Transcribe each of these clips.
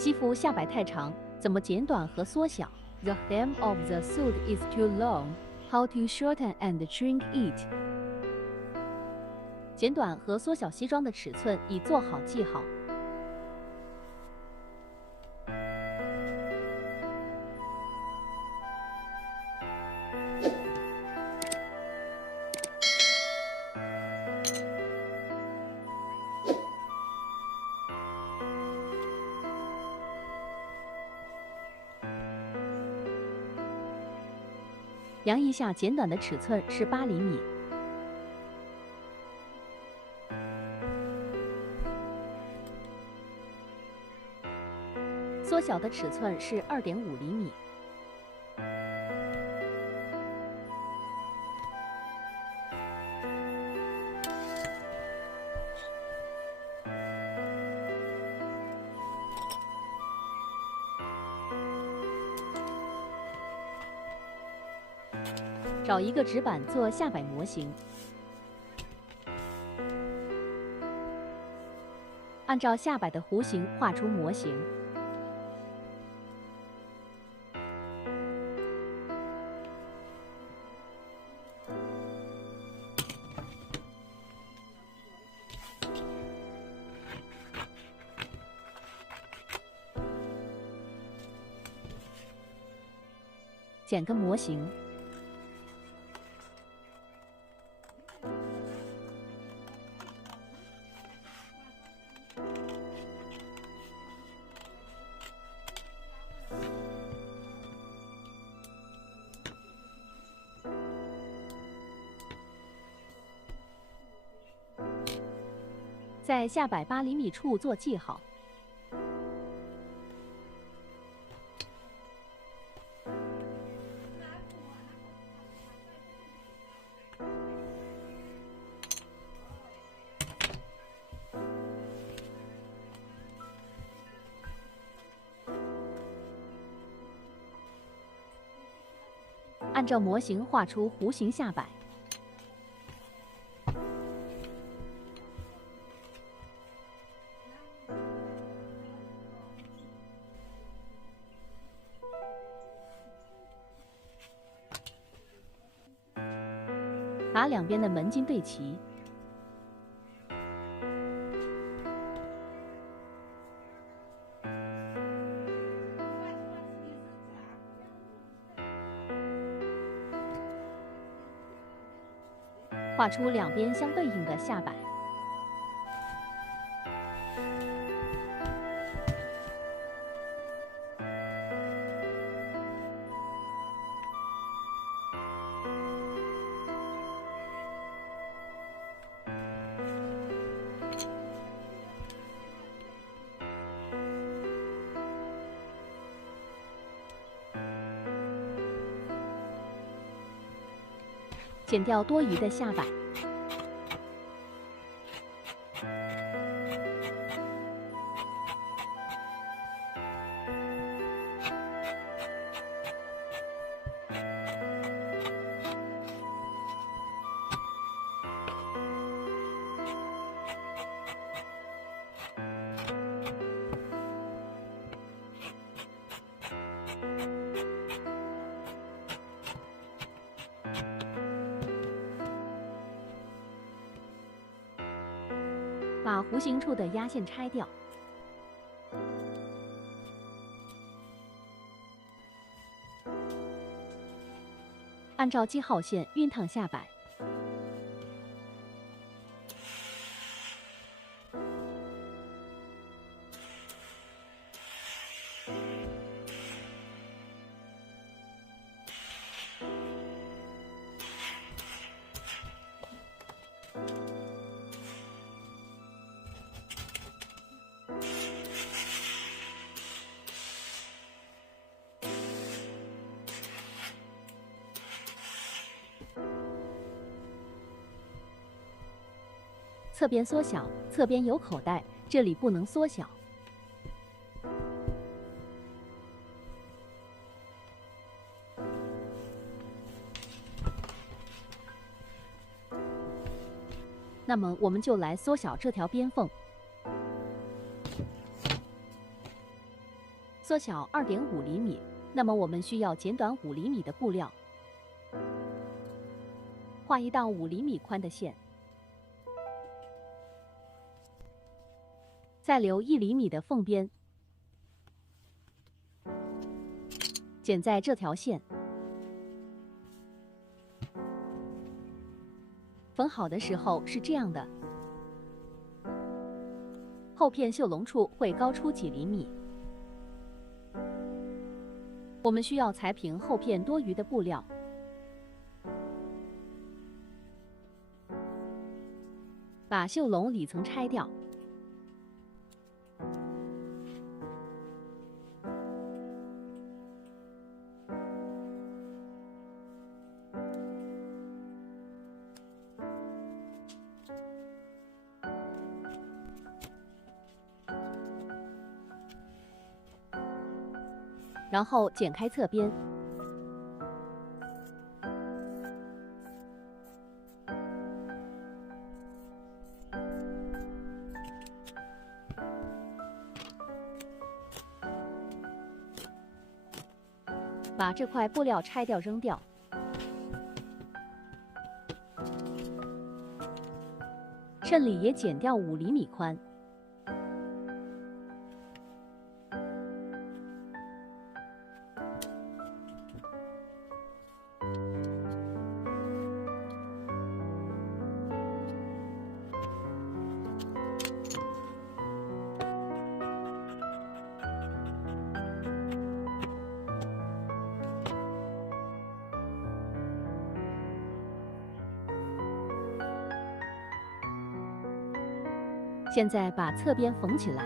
西服下摆太长，怎么剪短和缩小 ？The hem of the suit is too long. How to shorten and shrink it? 剪短和缩小西装的尺寸已做好记号。量一下剪短的尺寸是8厘米。缩小的尺寸是2.5厘米。找一个纸板做下摆模型，按照下摆的弧形画出模型。剪个模型。在下摆8厘米处做记号。按照模型画出弧形下摆。把两边的门襟对齐。画出两边相对应的下摆。剪掉多余的下摆。把弧形处的压线拆掉。按照记号线熨烫下摆。侧边缩小，侧边有口袋，这里不能缩小。那么我们就来缩小这条边缝。缩小2.5厘米，那么我们需要剪短5厘米的布料。画一道5厘米宽的线，再留1厘米的缝边，剪在这条线。缝好的时候是这样的，后片绣龙处会高出几厘米。我们需要裁平后片多余的布料，把绣龙里层拆掉，然后剪开侧边，把这块布料拆掉扔掉。衬里也剪掉5厘米宽。现在把侧边缝起来，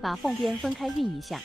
把缝边分开熨一下。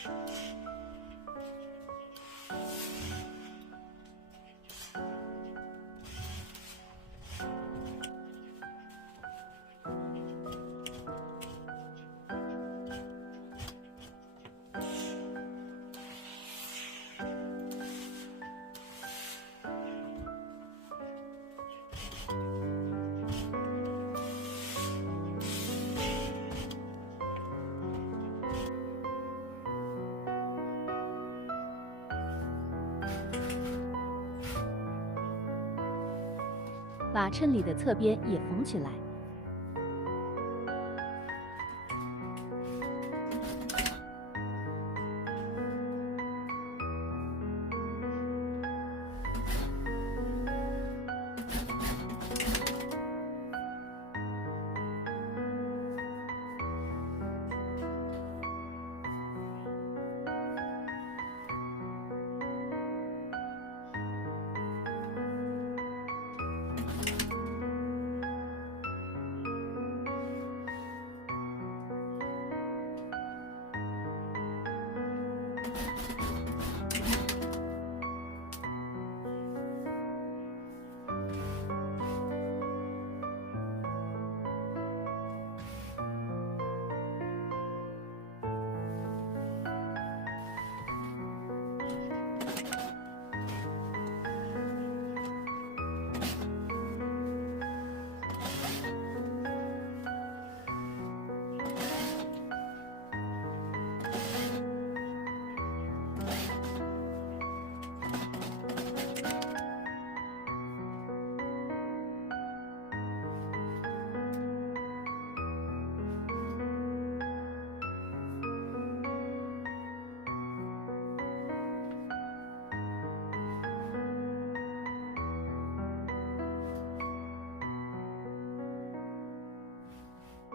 把衬里的侧边也缝起来。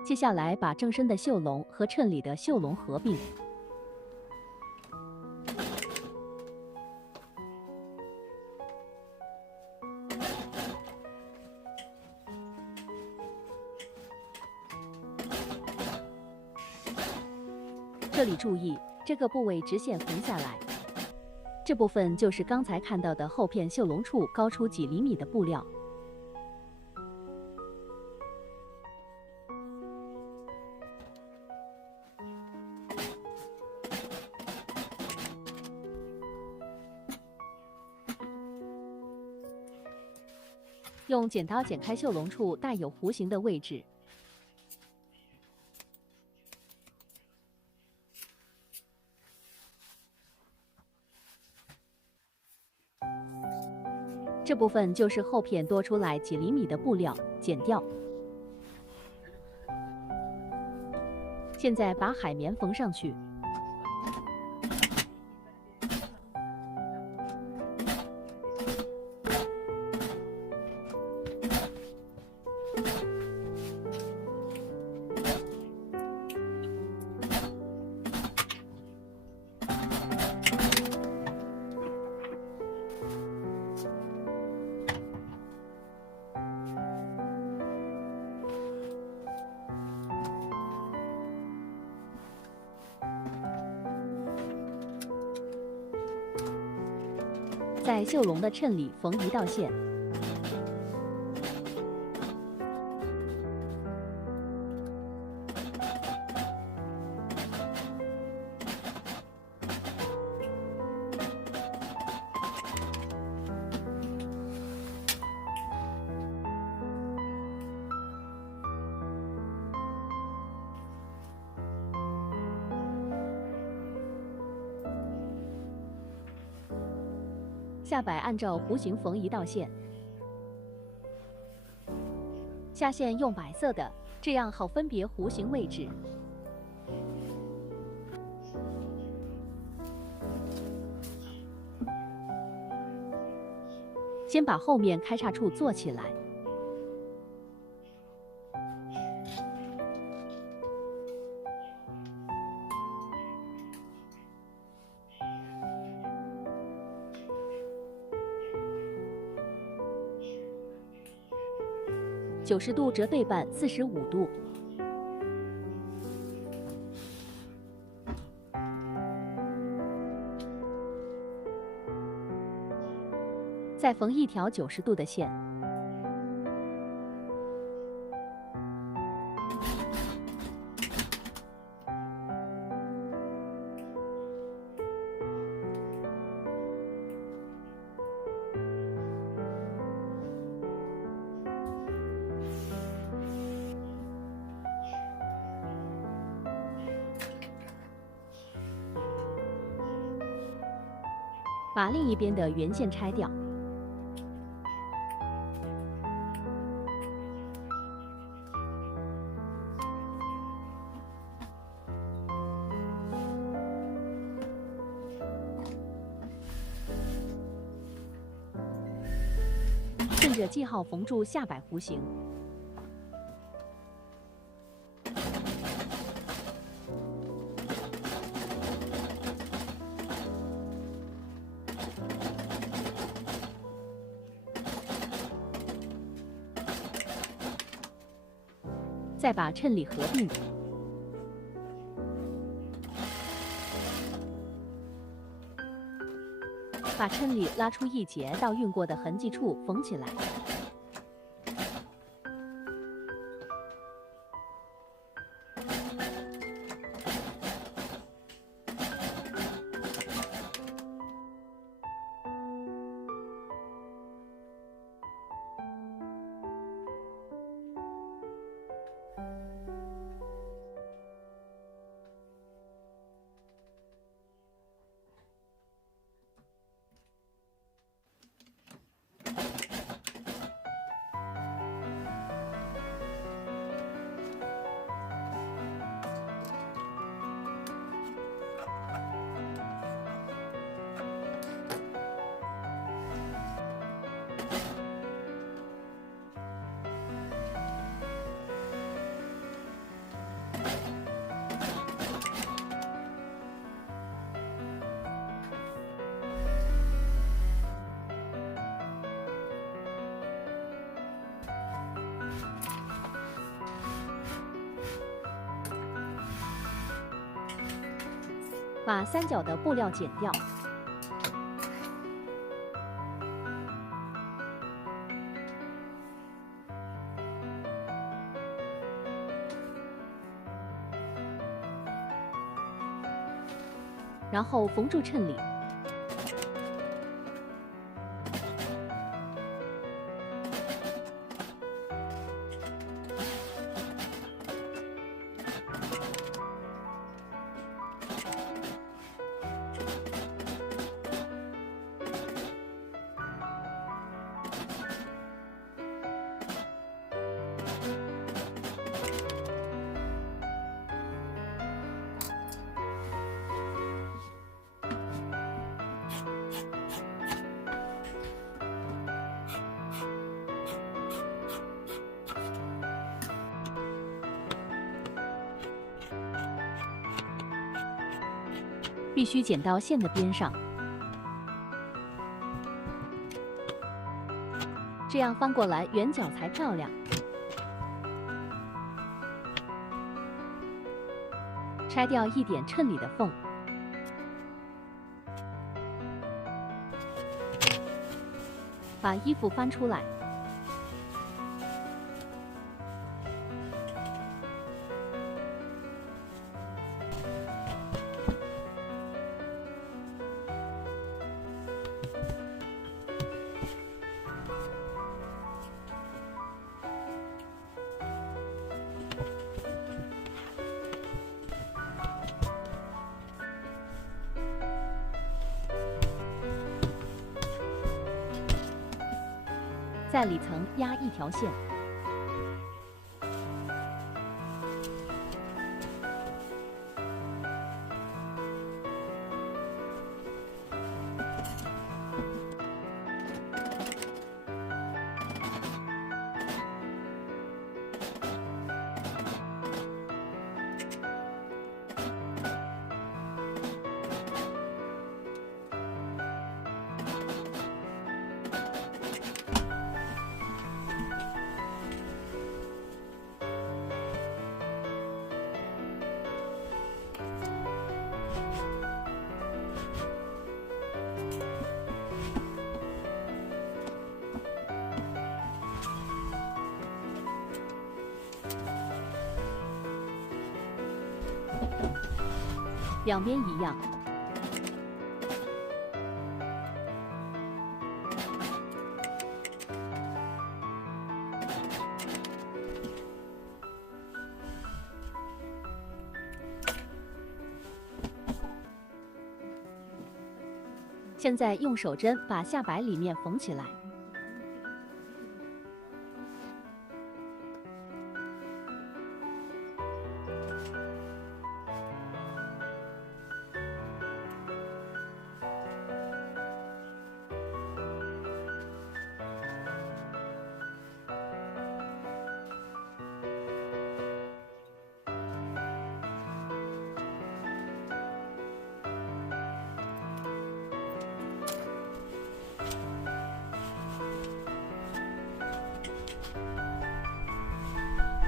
接下来把正身的袖笼和衬里的袖笼合并。这里注意，这个部位直线缝下来，这部分就是刚才看到的后片袖笼处高出几厘米的布料。用剪刀剪开袖笼处带有弧形的位置。这部分就是后片多出来几厘米的布料，剪掉。现在把海绵缝上去。在袖笼的衬里缝一道线，下摆按照弧形缝一道线，下线用白色的，这样好分别弧形位置。先把后面开叉处做起来。90度折对半，45度。再缝一条90度的线。把另一边的圆线拆掉，顺着记号缝住下摆弧形。再把衬里合并，把衬里拉出一截到熨过的痕迹处缝起来。把三角的布料剪掉。然后缝住衬里。必须剪到线的边上，这样翻过来圆角才漂亮。拆掉一点衬里的缝，把衣服翻出来。在里层压一条线，两边一样。现在用手针把下摆里面缝起来。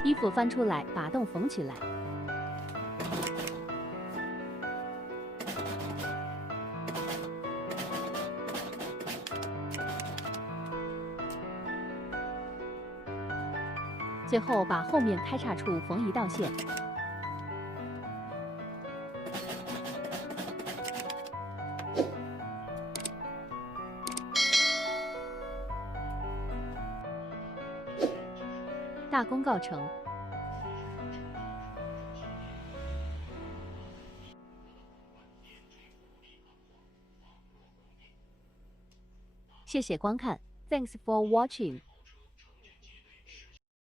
衣服翻出来，把洞缝起来。最后把后面开叉处缝一道线。大功告成。谢谢观看 ，Thanks for watching。